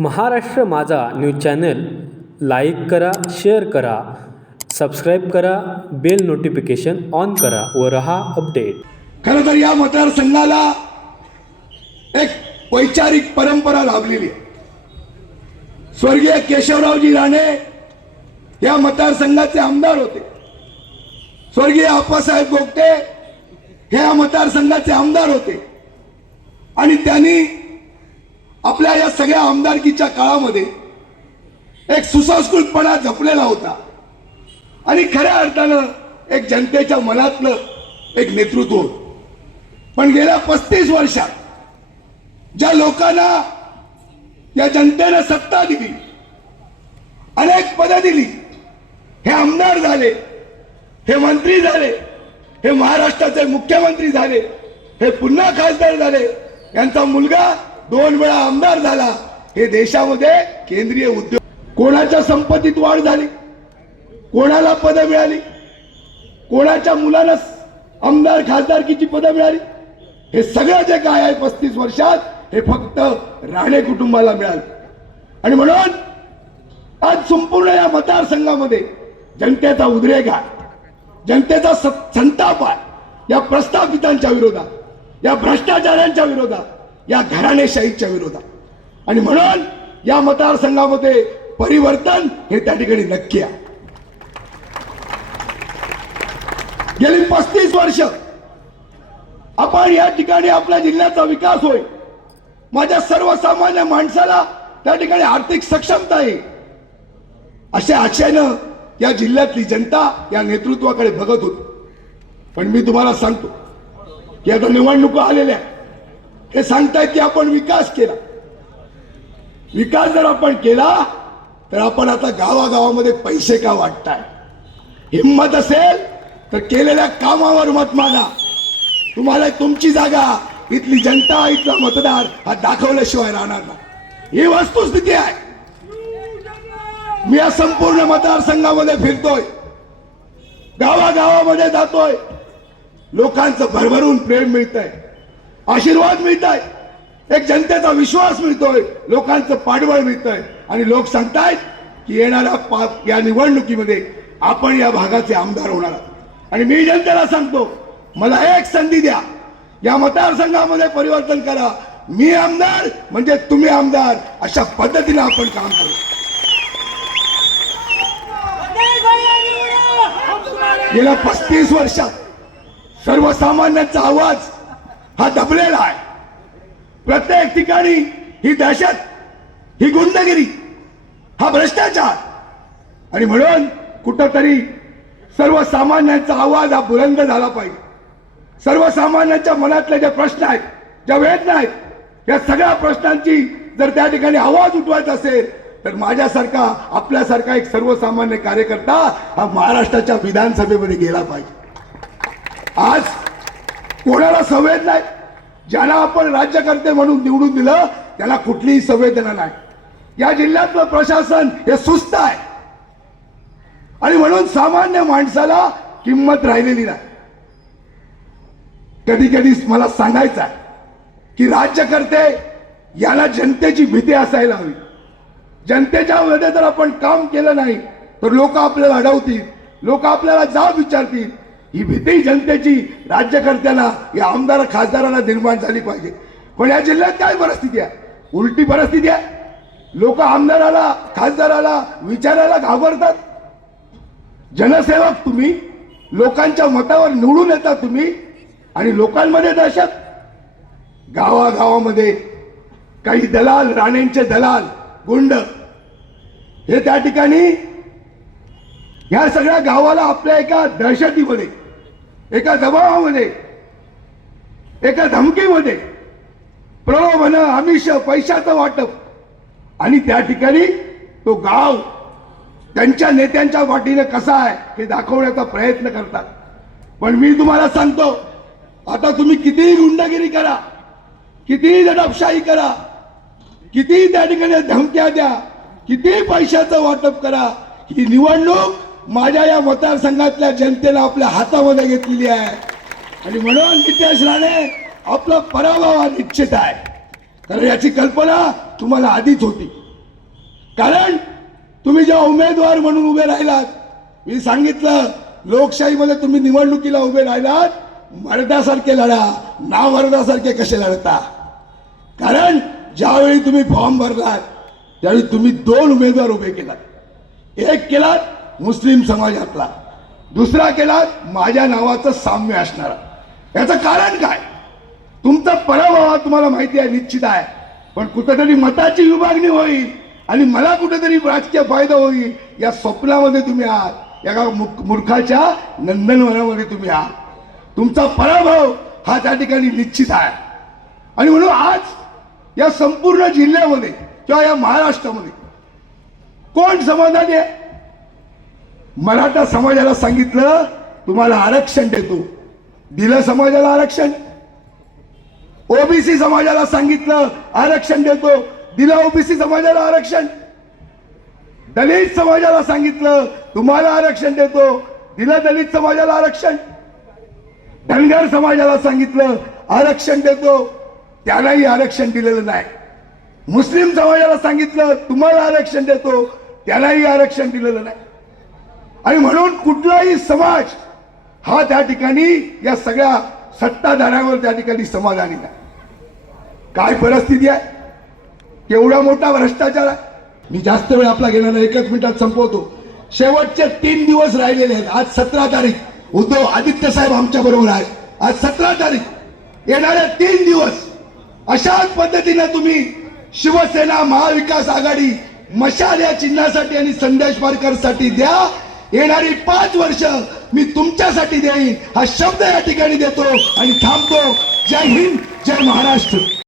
Maharashtra Majha news channel like करा share करा subscribe करा बेल नोटिफिकेशन ऑन करा व रहा अपडेट. खरं तर या मतदारसंघाला एक वैचारिक परंपरा लाभलेली आहे. स्वर्गीय केशवरावजी राणे या मतदारसंघाचे आमदार होते. स्वर्गीय आप्पासाहेब गोगटे हे या मतदारसंघाचे आमदार होते. आणि त्यांनी आपल्या या सगळ्या आमदारकीच्या काळामध्ये एक सुसंस्कृतपणा जपलेला होता. आणि खऱ्या अर्थानं एक जनतेच्या मनातलं एक नेतृत्व होत. पण गेल्या पस्तीस वर्षात ज्या लोकांना या जनतेनं सत्ता दिली अनेक पदं दिली हे आमदार झाले हे मंत्री झाले हे महाराष्ट्राचे मुख्यमंत्री झाले हे पुन्हा खासदार झाले यांचा मुलगा दोन वेळा आमदार झाला. हे देशामध्ये केंद्रीय उद्योग कोणाच्या संपत्तीत वाढ झाली? कोणाला पदं मिळाली? कोणाच्या मुलाला आमदार खासदारकीची पदं मिळाली? हे सगळं जे काय आहे पस्तीस वर्षात हे फक्त राणे कुटुंबाला मिळालं. आणि म्हणून आज संपूर्ण या मतदारसंघामध्ये जनतेचा उद्रेक आहे. जनतेचा स- संताप आहे. या प्रस्थापितांच्या विरोधात या भ्रष्टाचारांच्या विरोधात या घराणेशाहीच्या विरोधात. आणि म्हणून या मतदारसंघामध्ये परिवर्तन हे त्या ठिकाणी नक्की आहे. गेली पस्तीस वर्ष आपण या ठिकाणी आपल्या जिल्ह्याचा विकास होईल. माझ्या सर्वसामान्य माणसाला त्या ठिकाणी आर्थिक सक्षमता येईल अशा आशयानं या जिल्ह्यातली जनता या नेतृत्वाकडे बघत होती. पण मी तुम्हाला सांगतो की आता निवडणुका आलेल्या हे सांगताय की आपण विकास केला. विकास जर आपण केला तर आपण आता गावागावामध्ये पैसे का वाटताय? हिंमत असेल तर केलेल्या कामावर मत मागा. तुम्हाला तुमची जागा इथली जनता इथला मतदार हा दाखवल्याशिवाय राहणार नाही. ही वस्तुस्थिती आहे. मी या संपूर्ण मतदारसंघामध्ये फिरतोय. गावागावामध्ये जातोय. लोकांचं भरभरून प्रेम मिळतंय. आशीर्वाद मिळताय. एक जनतेचा विश्वास मिळतोय. लोकांचं पाठबळ मिळतंय. आणि लोक सांगतायत की येणाऱ्या पा- या निवडणुकीमध्ये आपण या भागाचे आमदार होणार आहात. आणि मी जनतेला सांगतो मला एक संधी द्या. या मतदारसंघामध्ये परिवर्तन करा. मी आमदार म्हणजे तुम्ही आमदार. अशा पद्धतीने आपण काम करू. गेल्या पस्तीस वर्षात सर्वसामान्यांचा आवाज हा दबलेला आहे. प्रत्येक ठिकाणी ही दहशत ही गुंडगिरी हा भ्रष्टाचार. आणि म्हणून कुठंतरी सर्वसामान्यांचा आवाज हा बुलंद झाला पाहिजे. सर्वसामान्यांच्या मनातले जे प्रश्न आहेत ज्या वेदना आहेत या सगळ्या प्रश्नांची जर त्या ठिकाणी आवाज उठवायचा असेल तर माझ्यासारखा आपल्यासारखा एक सर्वसामान्य कार्यकर्ता हा महाराष्ट्राच्या विधानसभेमध्ये गेला पाहिजे. आज कोणाला संवेद नाही. ज्याला आपण राज्यकर्ते म्हणून निवडून दिलं त्याला कुठलीही संवेदना नाही. या जिल्ह्यातलं प्रशासन हे सुस्त आहे. आणि म्हणून सामान्य माणसाला किंमत राहिलेली नाही. कधी कधी मला सांगायचं आहे की राज्यकर्ते याला जनतेची भीती असायला हवी. जनतेच्या मध्ये जर आपण काम केलं नाही तर लोक आपल्याला अडवतील लोक आपल्याला जाब विचारतील ही भीती जनतेची राज्यकर्त्यांना या आमदार खासदारांना निर्माण झाली पाहिजे. पण या जिल्ह्यात काय परिस्थिती आहे? उलटी परिस्थिती आहे? लोक आमदाराला खासदाराला विचारायला घाबरतात. जनसेवक तुम्ही लोकांच्या मतावर निवडून येता तुम्ही आणि लोकांमध्ये दहशत. गावागावामध्ये काही दलाल राणेंचे दलाल गुंड हे त्या ठिकाणी ह्या सगळ्या गावाला आपल्या एका दहशतीमध्ये एका दबावामध्ये एका धमकीमध्ये प्रलोभन आमिष पैशाचं वाटप. आणि त्या ठिकाणी तो गाव त्यांच्या नेत्यांच्या वाटीने कसा आहे हे दाखवण्याचा प्रयत्न करतात. पण मी तुम्हाला सांगतो आता तुम्ही कितीही गुंडगिरी करा कितीही दडपशाही करा कितीही त्या ठिकाणी धमक्या द्या कितीही पैशाचं वाटप करा ही निवडणूक माझ्या या मतदारसंघातल्या जनतेला आपल्या हातामध्ये घेतलेली आहे. आणि म्हणून नितेश राणे आपला पराभव हा निश्चित आहे. कारण याची कल्पना तुम्हाला आधीच होती. कारण तुम्ही जेव्हा उमेदवार म्हणून उभे राहिलात मी सांगितलं लोकशाहीमध्ये तुम्ही निवडणुकीला उभे राहिलात मर्दासारखे लढा ना मर्दासारखे कसे लढता? कारण ज्यावेळी तुम्ही फॉर्म भरलात त्यावेळी तुम्ही दोन उमेदवार उभे केलात. एक केलात मुस्लिम समाजातला दुसरा केला माझ्या नावाचं साम्य असणारा. याचं कारण काय? तुमचा पराभव हा तुम्हाला माहिती आहे निश्चित आहे. पण कुठेतरी मताची विभागणी होईल आणि मला कुठेतरी राजकीय फायदा होईल. या स्वप्नामध्ये तुम्ही आहात. या मूर्खाच्या नंदनवनामध्ये तुम्ही आहात. तुमचा पराभव हा त्या ठिकाणी निश्चित आहे. आणि म्हणून आज या संपूर्ण जिल्ह्यामध्ये किंवा या महाराष्ट्रामध्ये कोण समाधानी आहे? मराठा समाजाला सांगितलं तुम्हाला आरक्षण देतो. दिलं समाजाला आरक्षण? ओबीसी समाजाला सांगितलं आरक्षण देतो. दिलं ओबीसी समाजाला आरक्षण? दलित समाजाला सांगितलं तुम्हाला आरक्षण देतो. दिलं दलित समाजाला आरक्षण? धनगर समाजाला सांगितलं आरक्षण देतो. त्यालाही आरक्षण दिलेलं नाही. मुस्लिम समाजाला सांगितलं तुम्हाला आरक्षण देतो. त्यालाही आरक्षण दिलेलं नाही. आणि म्हणून कुठलाही समाज हा त्या ठिकाणी या सगळ्या सत्ताधाऱ्यांवर त्या ठिकाणी समाधानी नाही. काय परिस्थिती आहे? केवढा मोठा भ्रष्टाचार आहे. मी जास्त वेळ आपला घेणार एकच मिनिटात संपवतो. शेवटचे तीन दिवस राहिलेले आहेत. आज सतरा तारीख. उद्धव आदित्य साहेब आमच्या बरोबर आहेत. आज सतरा तारीख. येणाऱ्या तीन दिवस अशाच पद्धतीने तुम्ही शिवसेना महाविकास आघाडी मशाल या चिन्हासाठी आणि संदेश पारकरसाठी द्या. येणारी पाच वर्ष मी तुमच्यासाठी देईन. हा शब्द या ठिकाणी देतो आणि थांबतो. जय हिंद जय महाराष्ट्र.